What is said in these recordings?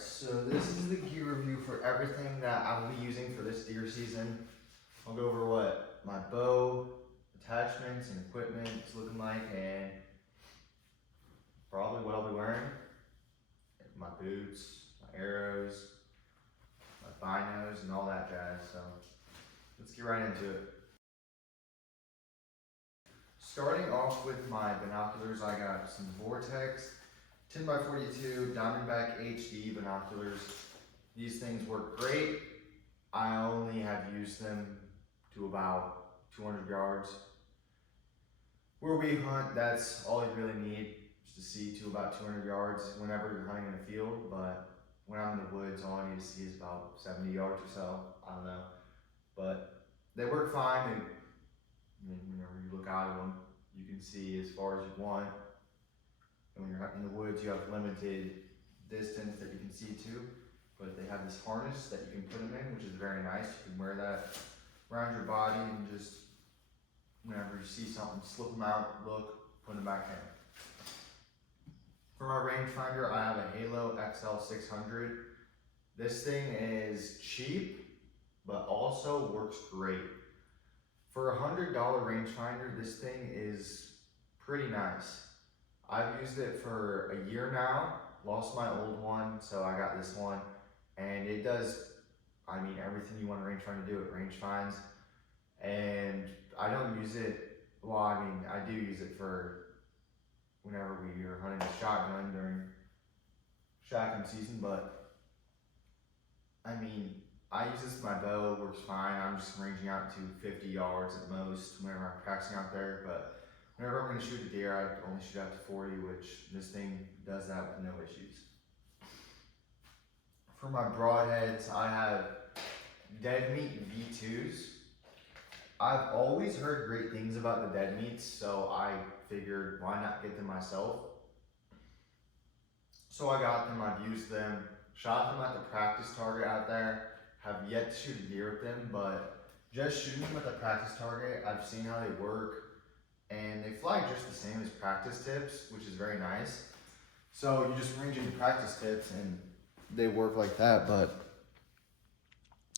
So this is the gear review for everything that I will be using for this deer season. I'll go over what my bow, attachments, and equipment is looking like, and probably what I'll be wearing. My boots, my arrows, my binos, and all that jazz. So let's get right into it. Starting off with my binoculars, I got some Vortex 10x42 Diamondback HD binoculars. These things work great. I only have used them to about 200 yards. Where we hunt, that's all you really need, just to see to about 200 yards whenever you're hunting in a field. But when I'm in the woods, all I need to see is about 70 yards or so. I don't know. But they work fine. Whenever you look out of them, you can see as far as you want. And when you're hunting in the woods, you have limited distance that you can see to. But they have this harness that you can put them in, which is very nice. You can wear that around your body and just whenever you see something, slip them out, look, put them back in. For my rangefinder, I have a Halo XL600. This thing is cheap, but also works great. For a $100 rangefinder, this thing is pretty nice. I've used it for a year now, lost my old one, so I got this one. And it does, everything you want a rangefinder to do, it range finds. And I don't use it, I do use it for whenever we are hunting a shotgun during shotgun season, but I use this for my bow, it works fine. I'm just ranging out to 50 yards at most whenever I'm practicing out there, but whenever I'm gonna shoot a deer, I only shoot out to 40, which this thing does that with no issues. For my broadheads, I have Dead Meat V2s. I've always heard great things about the dead meats, so I figured why not get them myself. So I got them, I've used them, shot them at the practice target out there, have yet to shoot a deer with them, but just shooting them at the practice target, I've seen how they work, and they fly just the same as practice tips, which is very nice. So you just range into practice tips and they work like that, but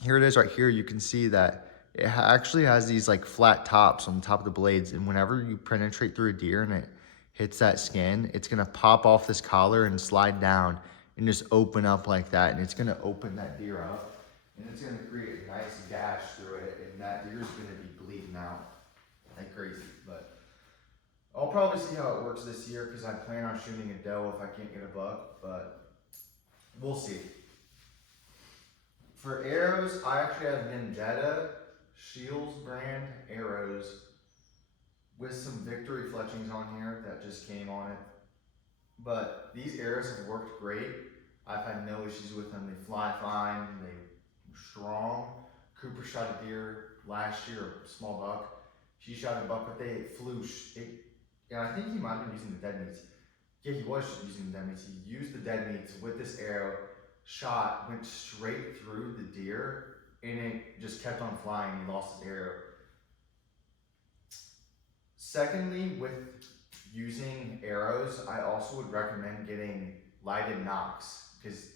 here it is right here. You can see that it actually has these like flat tops on the top of the blades, and whenever you penetrate through a deer and it hits that skin, it's gonna pop off this collar and slide down and just open up like that, and it's gonna open that deer up, and it's gonna create a nice gash through it, and that deer's gonna be bleeding out like crazy. But I'll probably see how it works this year because I plan on shooting a doe if I can't get a buck, but we'll see. For arrows, I actually have Vendetta Shields brand arrows with some victory fletchings on here that just came on it. But these arrows have worked great. I've had no issues with them. They fly fine, they're strong. Cooper shot a deer last year, a small buck. She shot a buck, but they flew. Yeah, I think he might have been using the dead meats. Yeah, he was using the dead meats. He used the dead meats with this arrow. Shot went straight through the deer and it just kept on flying. He lost his arrow. Secondly, with using arrows, I also would recommend getting lighted nocks because,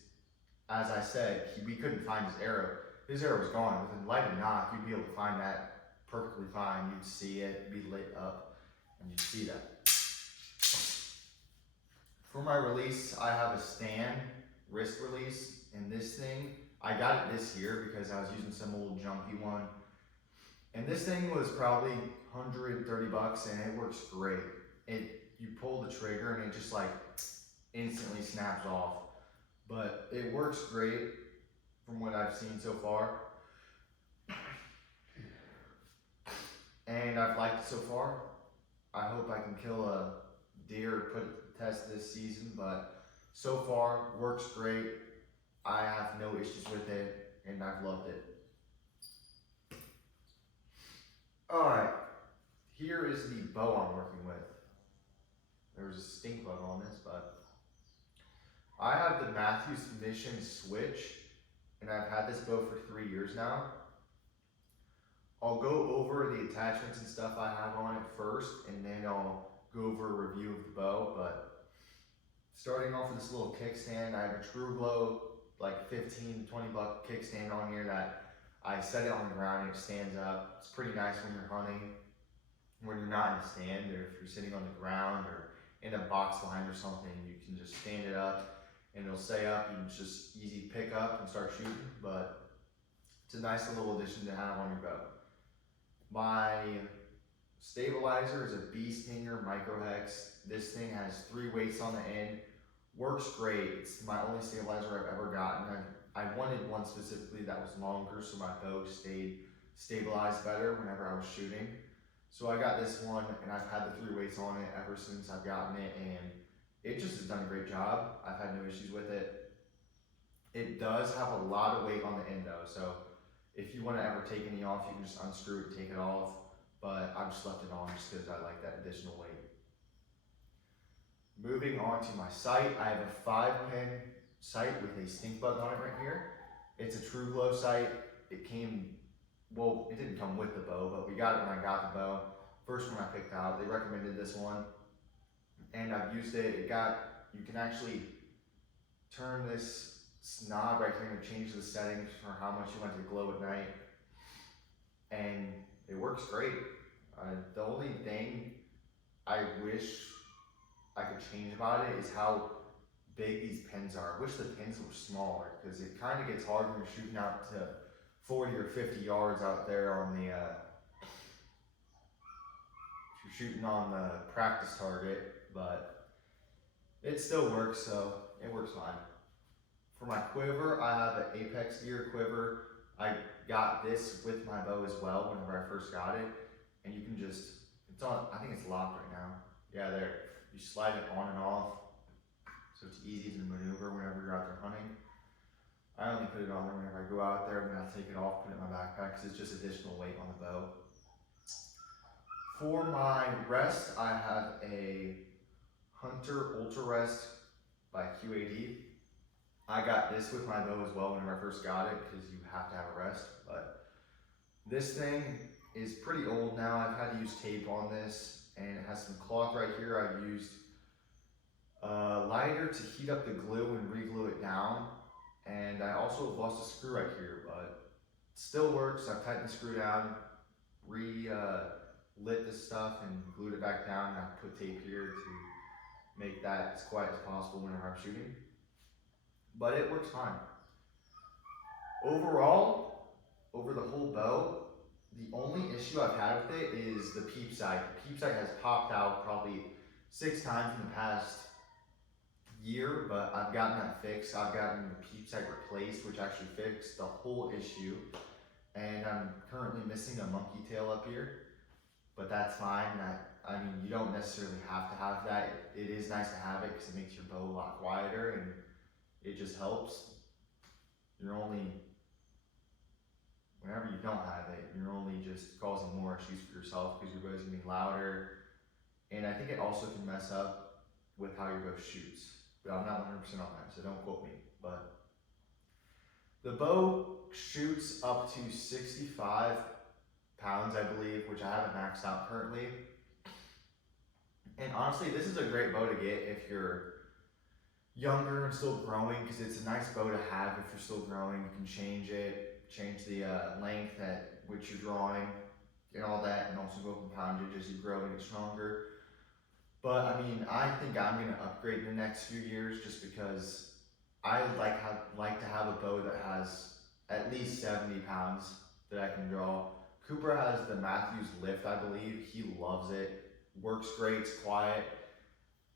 as I said, we couldn't find his arrow. His arrow was gone. With a lighted nock, you'd be able to find that perfectly fine. You'd see it be lit up and you'd see that. For my release, I have a Stan wrist release, and this thing, I got it this year because I was using some old junky one, and this thing was probably 130 bucks, and it works great. You pull the trigger and it just like instantly snaps off, but it works great from what I've seen so far, and I've liked it so far. I hope I can kill a deer, put it to the test this season, but so far, works great. I have no issues with it, and I've loved it. All right, here is the bow I'm working with. There's a stink bug on this, but I have the Matthews Mission Switch, and I've had this bow for 3 years now. I'll go over the attachments and stuff I have on it first, and then I'll go over a review of the bow, but starting off with this little kickstand, I have a True Glow like 15, 20 buck kickstand on here that I set it on the ground and it stands up. It's pretty nice when you're hunting, when you're not in a stand, or if you're sitting on the ground or in a box line or something, you can just stand it up and it'll stay up. You can just easy pick up and start shooting, but it's a nice little addition to have on your bow. My stabilizer is a Beast Hanger Micro Hex. This thing has 3 weights on the end. Works great. It's my only stabilizer I've ever gotten. I wanted one specifically that was longer so my bow stayed stabilized better whenever I was shooting. So I got this one and I've had the 3 weights on it ever since I've gotten it, and it just has done a great job. I've had no issues with it. It does have a lot of weight on the end though, so if you want to ever take any off, you can just unscrew it and take it off, but I've just left it on just because I like that additional weight. Moving on to my sight, I have a 5-pin sight with a stink bug on it right here. It's a True Glow sight. It came, well, it didn't come with the bow, but we got it when I got the bow. First one I picked out, they recommended this one, and I've used it. You can actually turn this knob right here and change the settings for how much you want it to glow at night, and it works great. The only thing I wish I could change about it is how big these pins are. I wish the pins were smaller, because it kind of gets hard when you're shooting out to 40 or 50 yards out there on the, if you're shooting on the practice target, but it still works, so it works fine. For my quiver, I have an Apex Gear quiver. I got this with my bow as well whenever I first got it, and you can just, it's on, I think it's locked right now. Yeah, there. You slide it on and off, so it's easy to maneuver whenever you're out there hunting. I only put it on there whenever I go out there, and then I'll take it off, put it in my backpack, because it's just additional weight on the bow. For my rest, I have a Hunter Ultra Rest by QAD. I got this with my bow as well whenever I first got it, because you have to have a rest, but this thing is pretty old now. I've had to use tape on this, and it has some cloth right here. I've used a lighter to heat up the glue and re-glue it down, and I also lost a screw right here, but it still works. I've tightened the screw down, lit this stuff and glued it back down, and I've put tape here to make that as quiet as possible whenever I'm shooting, but it works fine. Overall, over the whole bow, the only issue I've had with it is the peep sight. The peep sight has popped out probably 6 times in the past year, but I've gotten that fixed. I've gotten the peep sight replaced, which actually fixed the whole issue. And I'm currently missing a monkey tail up here, but that's fine. I mean, you don't necessarily have to have that. It is nice to have it because it makes your bow a lot quieter, and it just helps. Whenever you don't have it, you're only just causing more issues for yourself, because your bow's gonna be louder. And I think it also can mess up with how your bow shoots, but I'm not 100% on that, so don't quote me. But the bow shoots up to 65 pounds, I believe, which I haven't maxed out currently. And honestly, this is a great bow to get if you're younger and still growing, because it's a nice bow to have if you're still growing. You can change it, change the length at which you're drawing and all that, and also go up in poundage as you grow and get stronger. But I mean, I think I'm gonna upgrade in the next few years, just because I like to have a bow that has at least 70 pounds that I can draw. Cooper has the Matthews Lift, I believe. He loves it. Works great, it's quiet,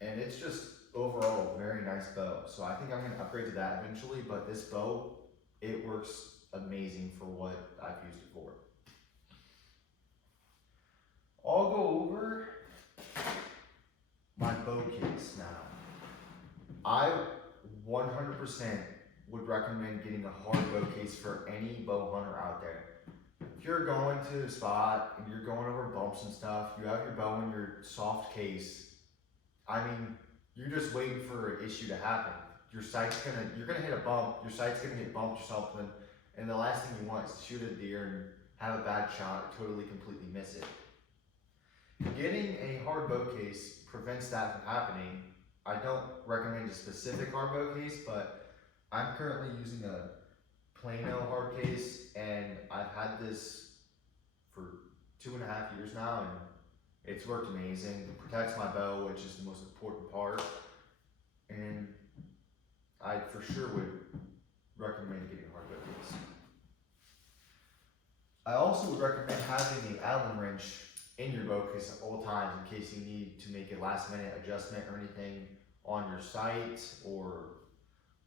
and it's just overall a very nice bow. So I think I'm gonna upgrade to that eventually, but this bow, it works amazing for what I've used it for. I'll go over my bow case now. I 100% would recommend getting a hard bow case for any bow hunter out there. If you're going to a spot and you're going over bumps and stuff, you have your bow in your soft case, I mean, you're just waiting for an issue to happen. You're gonna hit a bump, your sight's gonna get bumped or something, and the last thing you want is to shoot a deer and have a bad shot or totally completely miss it. Getting a hard bow case prevents that from happening. I don't recommend a specific hard bow case, but I'm currently using a Plano hard case, and I've had this for 2.5 years now, and it's worked amazing. It protects my bow, which is the most important part, and I for sure would recommend getting a hard bow case. I also would recommend having an Allen wrench in your bow case at all times in case you need to make a last minute adjustment or anything on your sight or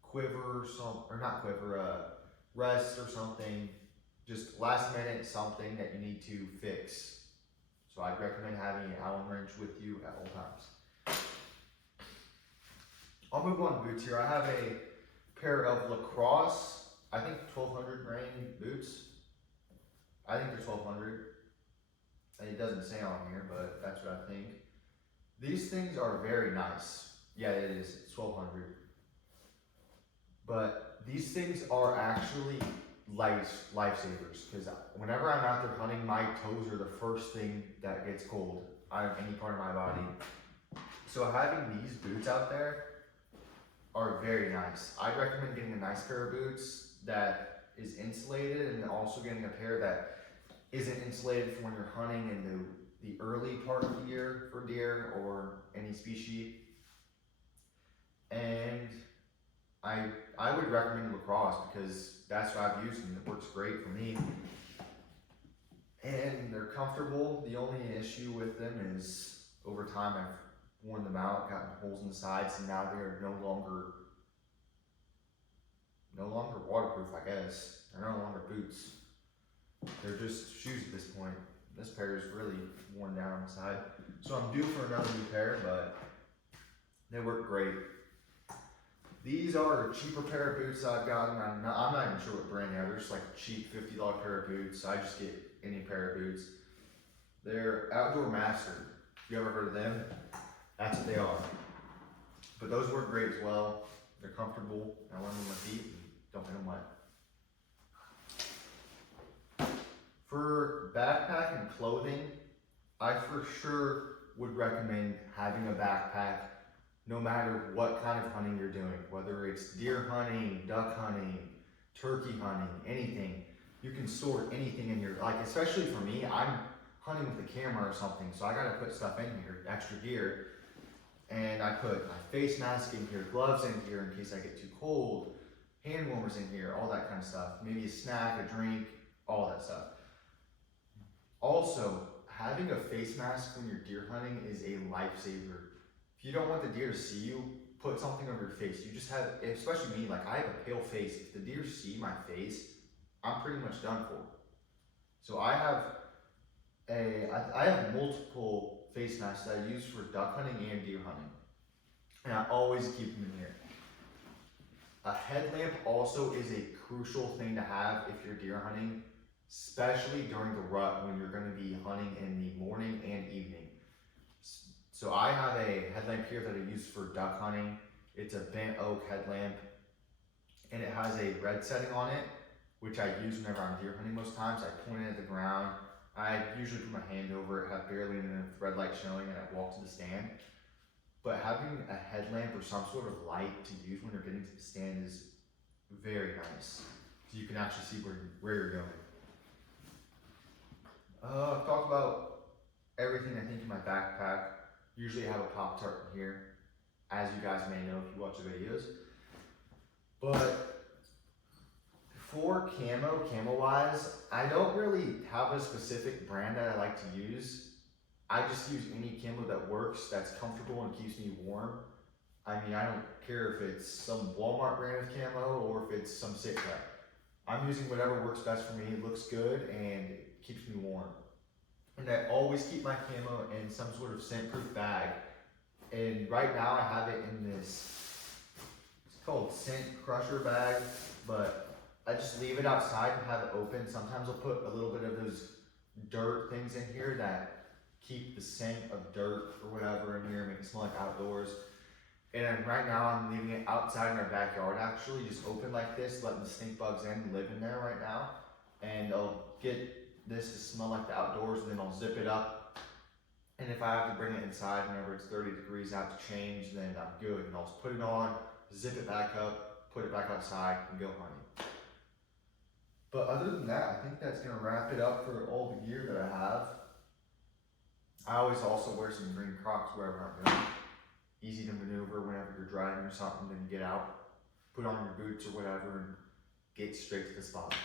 quiver or not quiver, rest or something. Just last minute something that you need to fix. So I'd recommend having an Allen wrench with you at all times. I'll move on to boots here. I have a pair of lacrosse, I think 1200 grain boots. I think they're 1200. And it doesn't say on here, but that's what I think. These things are very nice. Yeah, it is. It's 1200. But these things are actually lifesavers, because whenever I'm out there hunting, my toes are the first thing that gets cold on any part of my body. So having these boots out there are very nice. I'd recommend getting a nice pair of boots that is insulated, and also getting a pair that isn't insulated for when you're hunting in the early part of the year for deer or any species. And I would recommend lacrosse because that's what I've used and it works great for me. And they're comfortable. The only issue with them is over time I've worn them out, gotten holes in the sides, and now they're no longer waterproof, I guess. They're no longer boots. They're just shoes at this point. This pair is really worn down on the side. So I'm due for another new pair, but they work great. These are a cheaper pair of boots I've gotten. I'm not even sure what brand they are. They're just like a cheap $50 pair of boots. I just get any pair of boots. They're Outdoor Master. You ever heard of them? That's what they are. But those work great as well. They're comfortable. I wear them on my feet and don't get them wet. For backpack and clothing, I for sure would recommend having a backpack no matter what kind of hunting you're doing, whether it's deer hunting, duck hunting, turkey hunting, anything. You can store anything in your, like especially for me, I'm hunting with a camera or something, so I gotta put stuff in here, extra gear. And I put my face mask in here, gloves in here in case I get too cold, hand warmers in here, all that kind of stuff. Maybe a snack, a drink, all that stuff. Also, having a face mask when you're deer hunting is a lifesaver. If you don't want the deer to see you, put something over your face. You just have, especially me, like I have a pale face. If the deer see my face, I'm pretty much done for. So I have multiple face masks that I use for duck hunting and deer hunting. And I always keep them in here. A headlamp also is a crucial thing to have if you're deer hunting, especially during the rut when you're going to be hunting in the morning and evening. So I have a headlamp here that I use for duck hunting. It's a bent oak headlamp, and it has a red setting on it, which I use whenever I'm deer hunting most times. I point it at the ground. I usually put my hand over it, have barely enough red light showing, and I walk to the stand. But having a headlamp or some sort of light to use when you're getting to the stand is very nice. So you can actually see where you're going. I've talked about everything I think in my backpack. Usually I have a Pop-Tart in here, as you guys may know if you watch the videos. But for camo wise, I don't really have a specific brand that I like to use. I just use any camo that works, that's comfortable and keeps me warm. I mean, I don't care if it's some Walmart brand of camo or if it's some Sitka. I'm using whatever works best for me. It looks good and it keeps me warm. And I always keep my camo in some sort of scent-proof bag. And right now I have it in this, it's called Scent Crusher bag, but I just leave it outside and have it open. Sometimes I'll put a little bit of those dirt things in here that keep the scent of dirt or whatever in here, make it smell like outdoors. And right now I'm leaving it outside in our backyard actually, just open like this, letting the stink bugs in, live in there right now. And I'll get this to smell like the outdoors, and then I'll zip it up. And if I have to bring it inside whenever it's 30 degrees, I have to change, then I'm good. And I'll just put it on, zip it back up, put it back outside, and go hunting. But other than that, I think that's gonna wrap it up for all the gear that I have. I always also wear some green Crocs wherever I'm going. Easy to maneuver whenever you're driving or something, then you get out, put on your boots or whatever, and get straight to the spot.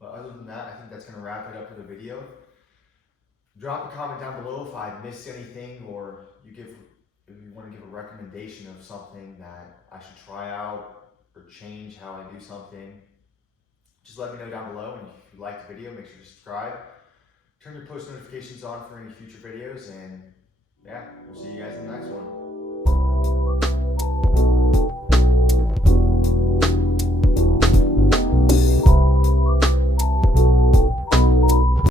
But other than that, I think that's gonna wrap it up for the video. Drop a comment down below if I missed anything, or if you want to give a recommendation of something that I should try out or change how I do something. Just let me know down below, and if you liked the video, make sure to subscribe. Turn your post notifications on for any future videos, and yeah, we'll see you guys in the next one.